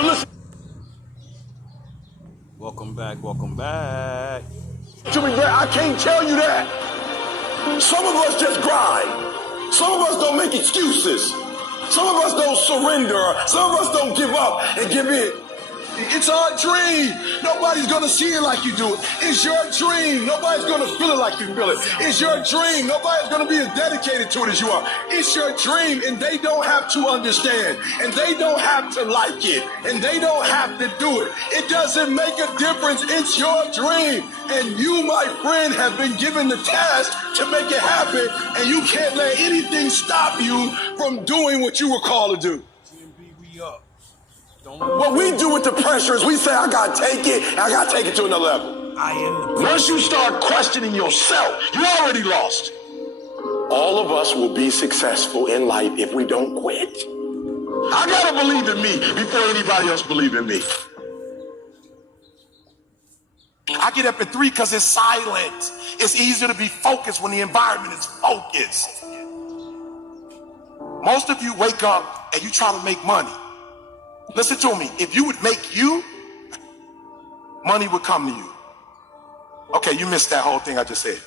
But listen. Welcome back, welcome back. Jimmy Grant, I can't tell you that. Some of us just grind. Some of us don't make excuses. Some of us don't surrender. Some of us don't give up and give in. It's our dream. Nobody's going to see it like you do it. It's your dream. Nobody's going to feel it like you feel it. It's your dream. Nobody's going to be as dedicated to it as you are. It's your dream, and they don't have to understand, and they don't have to like it, and they don't have to do it. It doesn't make a difference. It's your dream, and you, my friend, have been given the task to make it happen, and you can't let anything stop you from doing what you were called to do. GmB, we up. What we do with the pressure is we say, I gotta take it, and I gotta take it to another level. Once you start questioning yourself, you already lost. All of us will be successful in life if we don't quit. I gotta believe in me before anybody else believe in me. I get up at 3 because it's silent. It's easier to be focused when the environment is focused. Most of you wake up and you try to make money. Listen to me. If you would make you, money would come to you. Okay, you missed that whole thing I just said.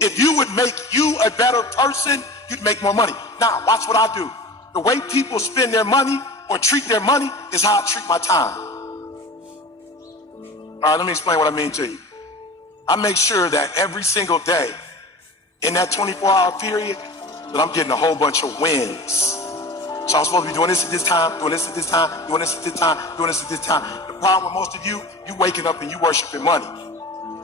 If you would make you a better person, you'd make more money. Now, watch what I do. The way people spend their money or treat their money is how I treat my time. All right, let me explain what I mean to you. I make sure that every single day in that 24-hour period that I'm getting a whole bunch of wins. So I'm supposed to be doing this at this time, doing this at this time, doing this at this time, doing this at this time. The problem with most of you, you waking up and you worshiping money.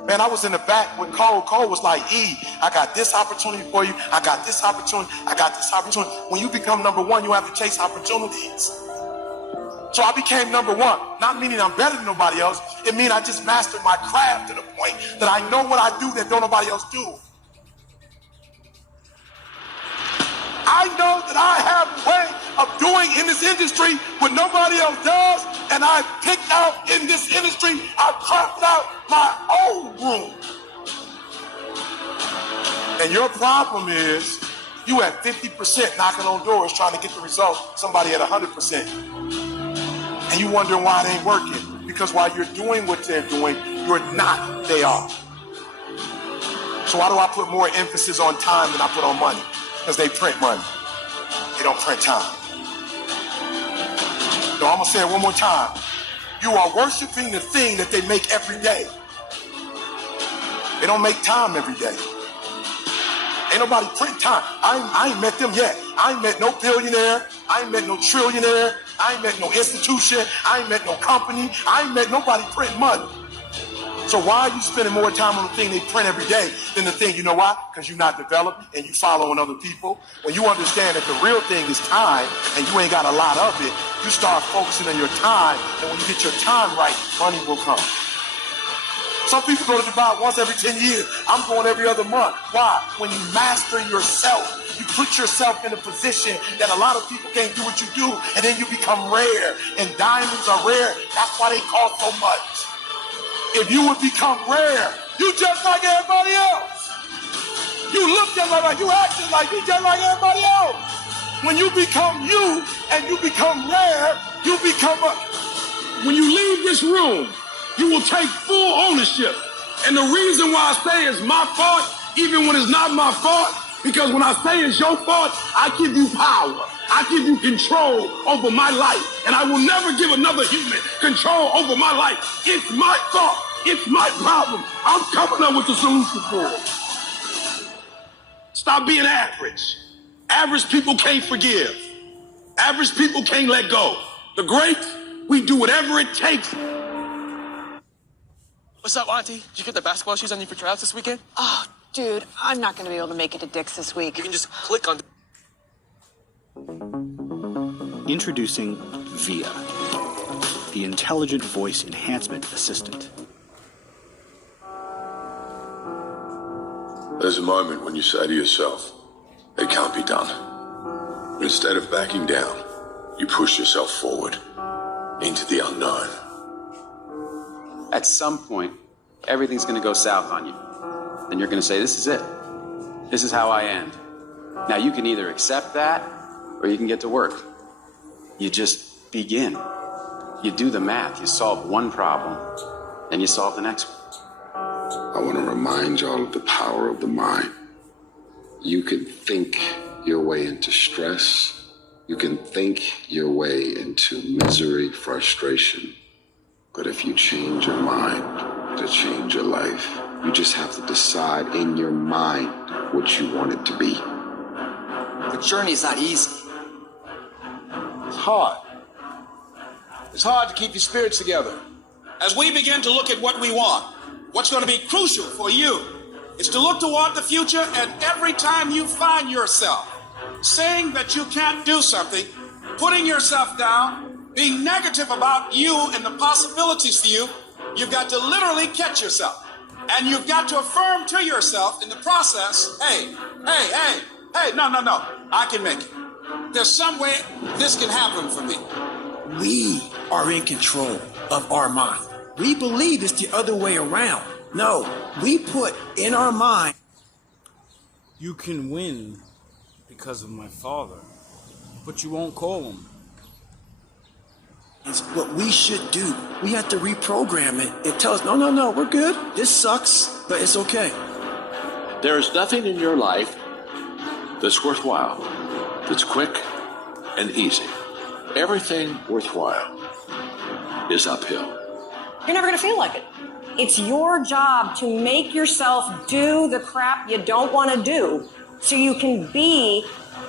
Man, I was in the back with Cole. Cole was like, E, I got this opportunity for you. I got this opportunity. I got this opportunity. When you become number one, you have to chase opportunities. So I became number one. Not meaning I'm better than nobody else. It means I just mastered my craft to the point that I know what I do that don't nobody else do. I know that I have a way of doing in this industry what nobody else does, and I've picked out in this industry, I've crafted out my own room. And your problem is you at 50% knocking on doors trying to get the result, somebody at 100%. And you wondering why it ain't working. Because while you're doing what they're doing, you're not, they are. So why do I put more emphasis on time than I put on money? Because they print money. They don't print time. So I'm going to say it one more time. You are worshiping the thing that they make every day. They don't make time every day. Ain't nobody print time. I ain't met them yet. I ain't met no billionaire. I ain't met no trillionaire. I ain't met no institution. I ain't met no company. I ain't met nobody print money. So why are you spending more time on the thing they print every day than the thing, you know why? Because you're not developed and you following other people. When you understand that the real thing is time and you ain't got a lot of it, you start focusing on your time, and when you get your time right, money will come. Some people go to Dubai once every 10 years. I'm going every other month. Why? When you master yourself, you put yourself in a position that a lot of people can't do what you do, and then you become rare. And diamonds are rare. That's why they cost so much. If you would become rare, you just like everybody else. You look just like you act just like you just like everybody else. When you become you and you become rare, you become a... When you leave this room, you will take full ownership. And the reason why I say it's my fault, even when it's not my fault, because when I say it's your fault, I give you power. I give you control over my life. And I will never give another human control over my life. It's my fault. It's my problem. I'm coming up with the solution for it. Stop being average. Average people can't forgive. Average people can't let go. The greats, we do whatever it takes. What's up, Auntie? Did you get the basketball shoes I need for tryouts this weekend? Oh, dude, I'm not going to be able to make it to Dick's this week. You can just click on... Introducing VIA, the Intelligent Voice Enhancement Assistant. There's a moment when you say to yourself, it can't be done. But instead of backing down, you push yourself forward into the unknown. At some point, everything's going to go south on you. And you're going to say, this is it. This is how I end. Now, you can either accept that, or you can get to work. You just begin. You do the math. You solve one problem, then you solve the next one. I want to remind y'all of the power of the mind. You can think your way into stress. You can think your way into misery, frustration. But if you change your mind to change your life, you just have to decide in your mind what you want it to be. The journey is not easy. It's hard. It's hard to keep your spirits together. As we begin to look at what we want, what's going to be crucial for you is to look toward the future, and every time you find yourself saying that you can't do something, putting yourself down, being negative about you and the possibilities for you, you've got to literally catch yourself. And you've got to affirm to yourself in the process, hey, no, I can make it. There's some way this can happen for me. We are in control of our mind. We believe it's the other way around. No, we put in our mind. You can win because of my father, but you won't call him. It's what we should do. We have to reprogram it and tell us, no, we're good. This sucks, but it's okay. There is nothing in your life that's worthwhile, that's quick and easy. Everything worthwhile is uphill. You're never going to feel like it. It's your job to make yourself do the crap you don't want to do so you can be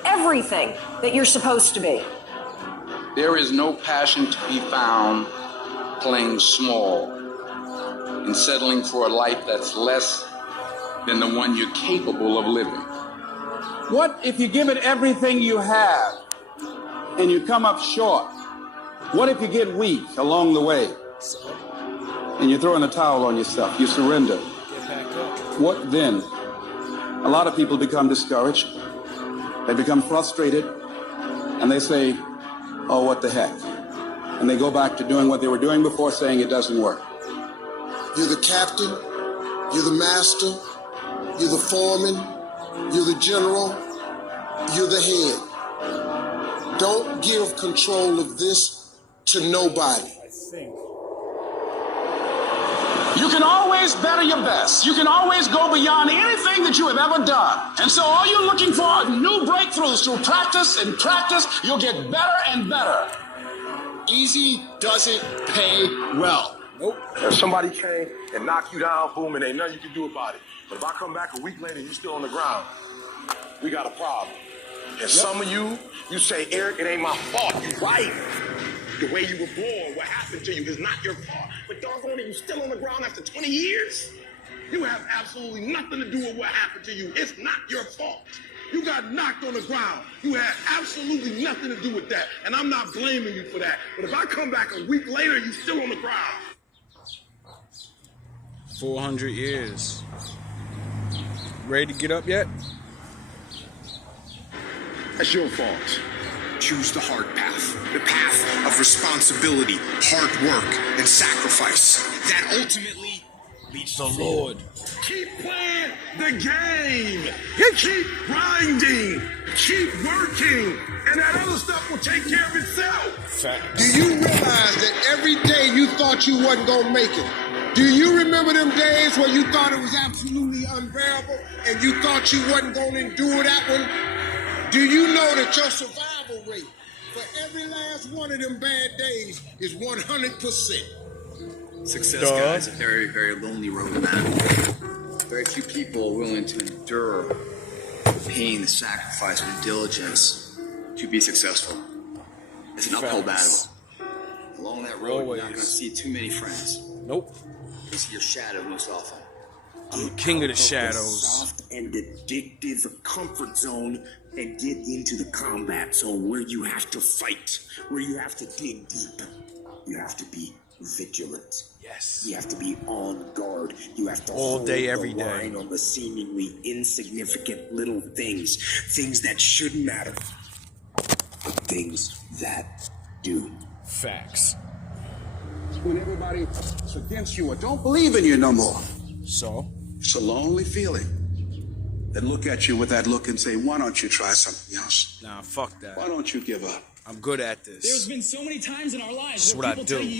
everything that you're supposed to be. There is no passion to be found playing small and settling for a life that's less than the one you're capable of living. What if you give it everything you have and you come up short? What if you get weak along the way and you throw in the towel on yourself, you surrender? What then? A lot of people become discouraged. They become frustrated and they say, oh, what the heck? And they go back to doing what they were doing before, saying it doesn't work. You're the captain, you're the master, you're the foreman, you're the general, you're the head. Don't give control of this to nobody. You can always better your best. You can always go beyond anything that you have ever done. And so all you're looking for are new breakthroughs through practice and practice. You'll get better and better. Easy doesn't pay well. Nope. If somebody came and knocked you down, boom, and ain't nothing you can do about it. But if I come back a week later and you're still on the ground, we got a problem. And some of you say, Eric, it ain't my fault. You're right. The way you were born, what happened to you is not your fault. But doggone it, you still on the ground after 20 years? You have absolutely nothing to do with what happened to you. It's not your fault. You got knocked on the ground. You had absolutely nothing to do with that. And I'm not blaming you for that. But if I come back a week later, you still on the ground. 400 years. Ready to get up yet? That's your fault. Choose the hard path, the path of responsibility, hard work, and sacrifice. That ultimately leads to the Lord. Keep playing the game. Keep grinding. Keep working. And that other stuff will take care of itself. Do you realize that every day you thought you wasn't going to make it? Do you remember them days where you thought it was absolutely unbearable and you thought you wasn't going to endure that one? Do you know that your survival rate for every last one of them bad days is 100%? Success, guys, is a very, very lonely road, man. Very few people are willing to endure the pain, the sacrifice, and the diligence to be successful. It's an uphill battle. Along that road, you're not going to see too many friends. Nope. You see your shadow most often. I'm the king of the shadows. Soft and addictive comfort zone and get into the combat zone where you have to fight, where you have to dig deep. You have to be vigilant. Yes. You have to be on guard. You have to all hold day, every the day. line on the seemingly insignificant little things, things that shouldn't matter, but things that do. Facts. When everybody's against you or don't believe in you no more. So? It's a lonely feeling. They look at you with that look and say, why don't you try something else? Nah, fuck that. Why don't you give up? I'm good at this. There's been so many times in our lives This is where what I people tell do. you